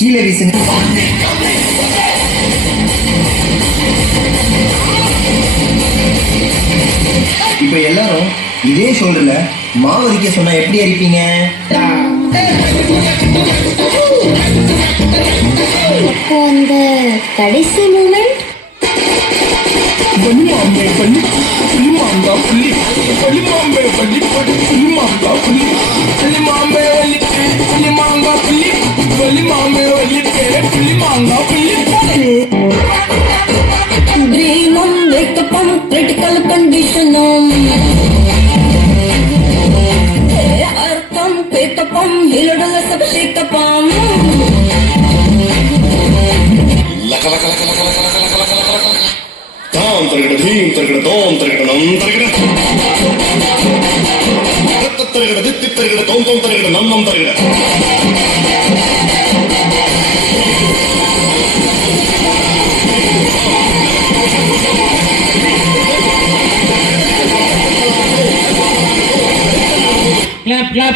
G-Ladies இப்ப எல்லாரும் இதே ஷோல்டர்ல மாவு அரிக்க சொன்னா எப்படி அரிப்பீங்க? அப்போ அந்த கடைசி மூமெண்ட் பள்ளிமாம்பே பள்ளி பள்ளிமாங்கா பள்ளி பள்ளிமாம்பே பள்ளி பள்ளிமாங்கா பள்ளி பள்ளிமாம்பே வள்ளி பள்ளிமாங்கா பள்ளி பள்ளிமாம்பே வள்ளி பள்ளிமாங்கா பள்ளி dreamum wake up on critical condition artham petapam hilodala sab shekapam laka laka laka laka laka laka laka laka laka tam targada dhim targada dom targada nam targada tat targada dit targada dom dom targada nam nam targada clap clap